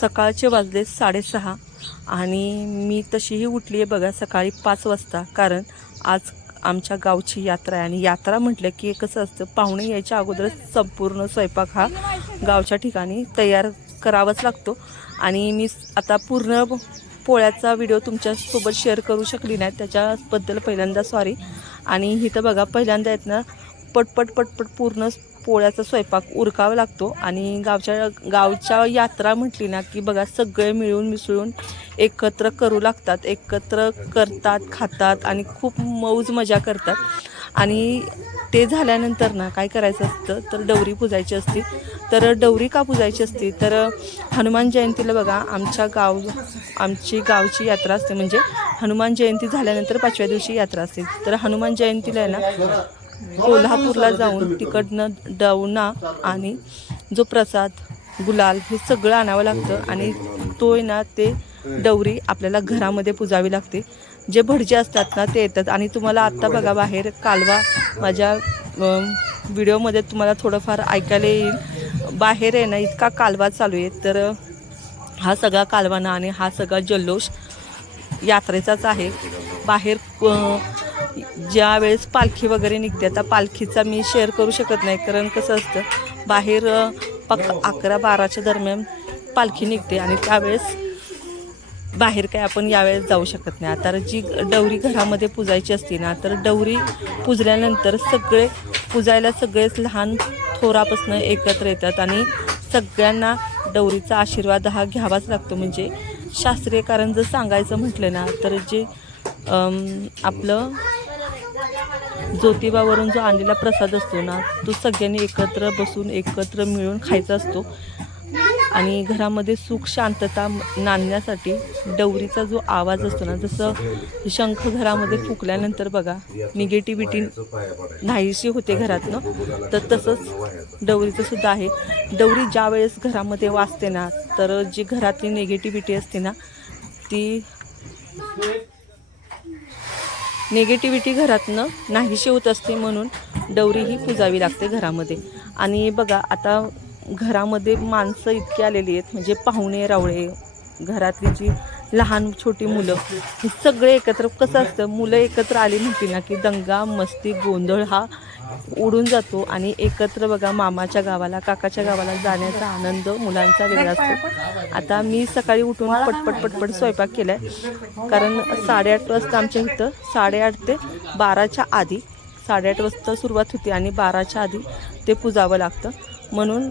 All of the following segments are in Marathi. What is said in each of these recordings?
सकाळचे वाजले साडेसहा आणि मी तशीही उठली आहे बघा सकाळी पाच वाजता. कारण आज आमच्या गावची यात्रा आहे आणि यात्रा म्हटलं की कसं असतं पाहुणे यायच्या अगोदरच संपूर्ण स्वयंपाक हा गावच्या ठिकाणी तयार करावाच लागतो. आणि मी आता पूर्ण पोळ्याचा व्हिडिओ तुमच्यासोबत शेअर करू शकली नाही त्याच्याबद्दल पहिल्यांदा सॉरी आणि इथं बघा पहिल्यांदा आहेत ना पटपट पटपट पूर्ण पोळ्याचा स्वयंपाक उरकावा लागतो आणि गावच्या गावच्या यात्रा म्हटली ना की बघा सगळे मिळून मिसळून एकत्र करू लागतात एकत्र करतात खातात आणि खूप मौज मजा करतात. आणि ते झाल्यानंतर ना काय करायचं असतं तर डवरी पुजायची असती. तर डवरी का पुजायची असती? तर हनुमान जयंतीला बघा आमच्या गाव आमची गावची यात्रा असते. म्हणजे हनुमान जयंती झाल्यानंतर पाचव्या दिवशी यात्रा असते. तर हनुमान जयंतीला आहे ना कोल्हापूरला जाऊन तिकडनं डवना आणि जो प्रसाद गुलाल हे सगळं आणावं लागतं आणि तो आहे ना ते डवरी आपल्याला घरामध्ये पुजावी लागते. जे भटजे असतात ना ते येतात. आणि तुम्हाला आत्ता बघा बाहेर कालवा माझ्या व्हिडिओमध्ये तुम्हाला थोडंफार ऐकायला येईल. बाहेर आहे ना इतका कालवा चालू आहे. तर हा सगळा कालवाना आणि हा सगळा जल्लोष यात्रेचाच आहे. बाहेर ज्या वेळेस पालखी वगैरे निघते आता पालखीचा मी शेअर करू शकत नाही कारण कसं असतं बाहेर पक अकरा बाराच्या दरम्यान पालखी निघते आणि त्यावेळेस बाहेर काय आपण यावेळेस जाऊ शकत नाही. आता जी डवरी घरामध्ये पुजायची असते ना तर डवरी पुजल्यानंतर सगळे पुजायला सगळेच लहान थोरापासून एकत्र येतात आणि सगळ्यांना डवरीचा आशीर्वाद हा घ्यावाच लागतो. म्हणजे शास्त्रीय कारण जर सांगायचं म्हटलं ना तर जे आपलं ज्योतिबावरून जो आणलेला प्रसाद असतो ना तो सगळ्यांनी एकत्र बसून एकत्र मिळून खायचा असतो. आणि घरामध्ये सुख शांतता नांदण्यासाठी डवरीचा जो आवाज असतो ना जसं शंख घरामध्ये फुकल्यानंतर बघा निगेटिव्हिटी नाहीशी होते घरातनं तर तसंच डवरीचं सुद्धा आहे. डवरी ज्या वेळेस घरामध्ये वाजते ना तर जी घरातली निगेटिव्हिटी असते ना ती निगेटिव्हिटी घरातनं नाहीशी होत असते म्हणून डवरी ही पुजावी लागते घरामध्ये. आणि बघा आता घरामध्ये माणसं इतकी आलेली आहेत म्हणजे पाहुणे रावळे घरातली जी लहान छोटी मुलं ही सगळे एकत्र कसं असतं मुलं एकत्र आली म्हणतील ना की दंगा मस्ती गोंधळ हा उडून जातो आणि एकत्र बघा मामाच्या गावाला काकाच्या गावाला जाण्याचा आनंद मुलांचा वेगळा असतो. आता मी सकाळी उठून पटपट पटपट स्वयंपाक केला आहे कारण साडेआठ वाजता आमच्या इथं साडेआठ ते बाराच्या आधी साडेआठ वाजता सुरुवात होते आणि बाराच्या आधी ते पुजावं लागतं. म्हणून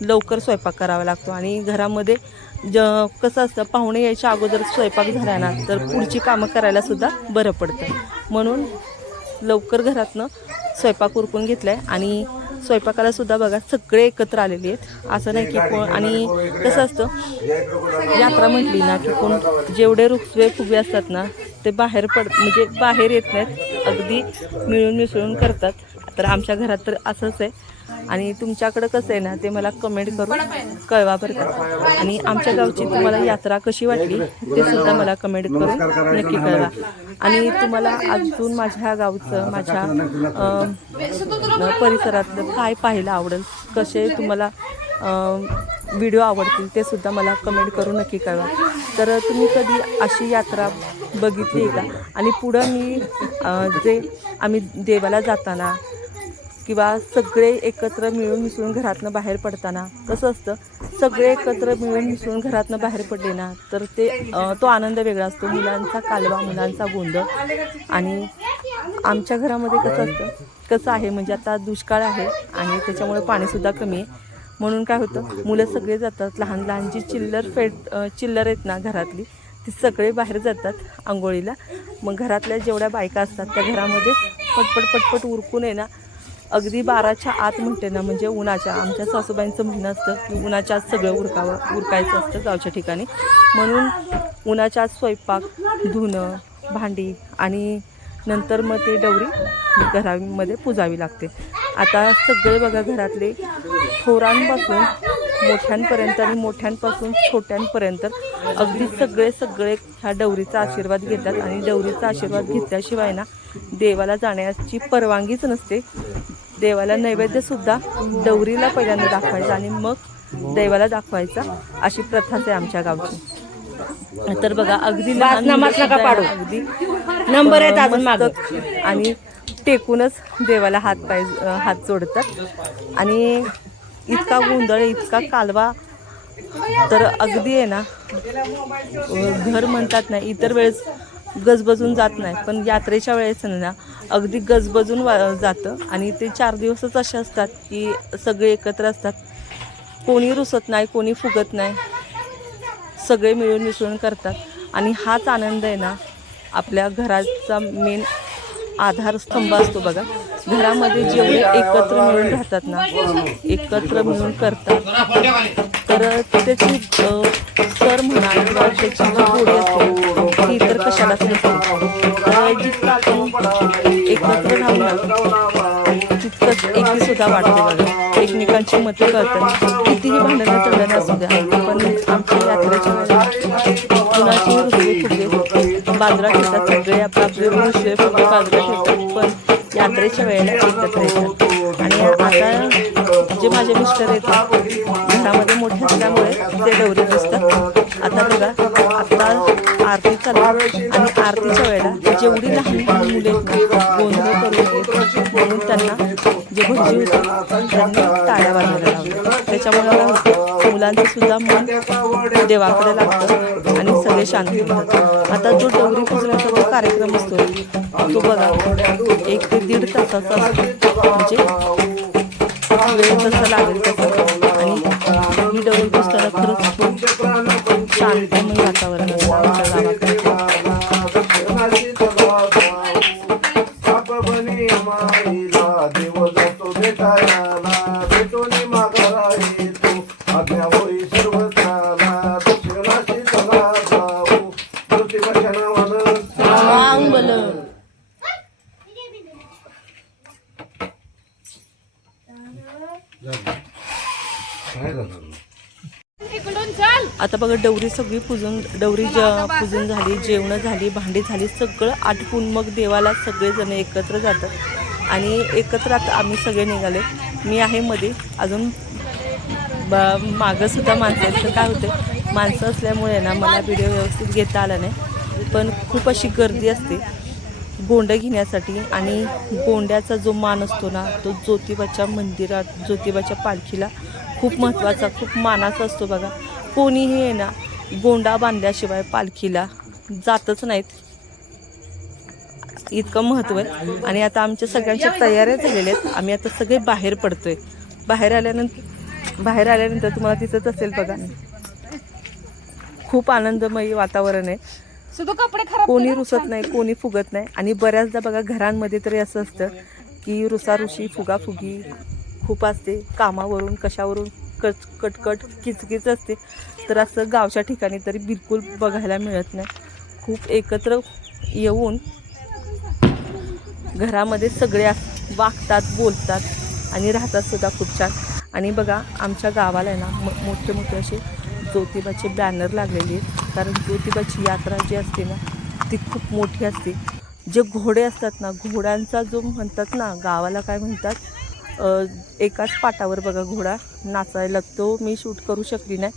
लवकर स्वयंपाक करावा लागतो. आणि घरामध्ये ज कसं असतं पाहुणे यायच्या अगोदर स्वयंपाक झाला ना तर पुढची कामं करायला सुद्धा बरं पडतं. म्हणून लवकर घरातनं स्वयंपाक उरकून घेतला आहे आणि स्वयंपाकाला सुद्धा बघा सगळे एकत्र आलेले आहेत. असं नाही की कोण आणि कसं असतं यात्रा म्हटली ना की कोण जेवढे रुखवे फुगे असतात ना ते बाहेर पड म्हणजे बाहेर येत नाहीत अगदी मिळून मिसळून करतात. तर आमच्या घरात तर असंच आहे. आणि तुमच्याकडं कसं आहे ना ते मला कमेंट करून कळवा बरं का. आणि आमच्या गावची तुम्हाला यात्रा कशी वाटली ते सुद्धा मला कमेंट करून नक्की कळवा. आणि तुम्हाला अजून माझ्या गावचं माझ्या परिसरातलं काय पाहायला आवडेल कसे तुम्हाला व्हिडिओ आवडतील ते सुद्धा मला कमेंट करून नक्की कळवा. तर तुम्ही कधी अशी यात्रा बघितली का? आणि पुढं मी जे आम्ही देवाला जाताना किंवा सगळे एकत्र मिळून मिसळून घरातनं बाहेर पडताना कसं असतं सगळे एकत्र मिळून मिसळून घरातनं बाहेर पडले ना तर ते तो आनंद वेगळा असतो. मुलांचा कालवा मुलांचा गोंधळ. आणि आमच्या घरामध्ये कसं असतं कसं आहे म्हणजे आता दुष्काळ आहे आणि त्याच्यामुळे पाणीसुद्धा कमी आहे. म्हणून काय होतं मुलं सगळे जातात लहान लहान जी चिल्लर फेट चिल्लर आहेत ना घरातली ती सगळे बाहेर जातात आंघोळीला. मग घरातल्या जेवढ्या बायका असतात त्या घरामध्ये पटपट पटपट उरकून आहे ना अगदी बाराच्या आत म्हणते ना म्हणजे उन्हाच्या आमच्या सासूबाईंचं म्हणणं असतं की उन्हाच्या आत सगळं उरकावं उरकायचं असतं गावच्या ठिकाणी. म्हणून उन्हाच्या आत स्वयंपाक धुणं भांडी आणि नंतर मग ते डवरी घरामध्ये पुजावी लागते. आता सगळे बघा घरातले थोरांपासून मोठ्यांपर्यंत आणि मोठ्यांपासून छोट्यांपर्यंत अगदी सगळे सगळे ह्या डवरीचा आशीर्वाद घेतात आणि डवरीचा आशीर्वाद घेतल्याशिवाय ना देवाला जाण्याची परवानगीच नसते. देवाला नैवेद्यसुद्धा डवरीला पहिल्यांदा दाखवायचा आणि मग दैवाला दाखवायचा अशी प्रथाच आहे आमच्या गावची. तर बघा अगदी पाडू. अगदी नंबर आहेत अजून आणि टेकूनच देवाला हात पाय हात जोडतात. आणि इतका गोंधळ इतका कालवा. तर अगदी आहे ना घर म्हणतात ना इतर वेळेस गजबजून जात नाही. पण यात्रेच्या वेळेस ना अगदी गजबजून वा जातं. आणि ते चार दिवसच असे असतात की सगळे एकत्र असतात. कोणी रुसत नाही कोणी फुगत नाही. सगळे मिळून मिसळून करतात. आणि हाच आनंद आहे ना आपल्या घराचा मेन आधारस्तंभ असतो बघा. घरामध्ये जेवढे एकत्र मिळून राहतात ना एकत्र मिळून करतात. तर त्याची सर म्हणा किंवा त्याची जी गोडी असते एकी सुद्धा वाटते बघा? एकमेकांची मतं कळतात. कितीही भांडणं तंडणं असू द्या. पण आमच्या यात्रेच्या वेळेला कुणाची रुसवे फुगे बाजरा ठेवतात सगळे आपले आपले रुसवे फुगे बाजरा ठेवतात पण यात्रेच्या वेळेला एकत्र येतात आणि आता जे माझे मिस्टर येतात घरामध्ये मोठे असल्यामुळे ते डवरी असतात आता बघा आता आरती चालू आणि आरतीच्या वेळेला जेवढी लहान लहान मुले गोंधळ करून म्हणून त्यांना जे भटजी त्यांनी टाळ्या वाजवायला लावल्या त्याच्यामुळे काय होतं मुलांचं सुद्धा मन देवाकडे लागतं आणि सगळे शांत होतात आता जो डोंगरी पुजण्याचा जो कार्यक्रम असतो तो बघा एक ते दीड तासाचा असतो म्हणजे वेळ जसा लागेल तसं आता बघा डवरी सगळी पुजून डवरी ज पुजून झाली जेवणं झाली भांडी झाली सगळं आटपून मग देवाला सगळेजण एकत्र जातात. आणि एकत्र आता आम्ही सगळे निघाले. मी आहे मध्ये अजून ब मागं सुद्धा माणसं आहेत. तर काय होते माणसं असल्यामुळे ना मला व्हिडिओ व्यवस्थित घेता आला नाही. पण खूप अशी गर्दी असते. गोंड घेण्यासाठी आणि गोंड्याचा जो मान असतो ना तो ज्योतिबाच्या मंदिरात ज्योतिबाच्या पालखीला खूप महत्त्वाचा खूप मानाचा असतो बघा. कोणीही आहे ना गोंडा बांधल्याशिवाय पालखीला जातच नाहीत. इतकं महत्त्व आहे. आणि आता आमच्या सगळ्यांच्या तयाऱ्या झालेल्या आहेत. आम्ही आता सगळे बाहेर पडतोय. बाहेर आल्यानंतर बाहेर आल्यानंतर तुम्हाला दिसत असेल बघा. खूप आनंदमयी वातावरण आहे. सुद्धा कपडे खराब कोणी रुसत नाही कोणी फुगत नाही. आणि बऱ्याचदा बघा घरांमध्ये तरी असं असतं की रुसारुशी फुगाफुगी खूप असते. कामावरून कशावरून कट कटकट किचकिच असते. तर असं गावच्या ठिकाणी तरी बिलकुल बघायला मिळत नाही. खूप एकत्र येऊन घरामध्ये सगळे अस- वागतात बोलतात आणि राहतात सुद्धा खूप छान. आणि बघा आमच्या गावाला आहे ना म मोठे मोठे असे ज्योतिबाचे बॅनर लागलेले आहेत. कारण ज्योतिबाची यात्रा जी असते ना ती खूप मोठी असते. जे घोडे असतात ना घोड्यांचा जो म्हणतात ना गावाला काय म्हणतात एकाच पाटावर बघा घोडा नाचायला. तो मी शूट करू शकली नाही.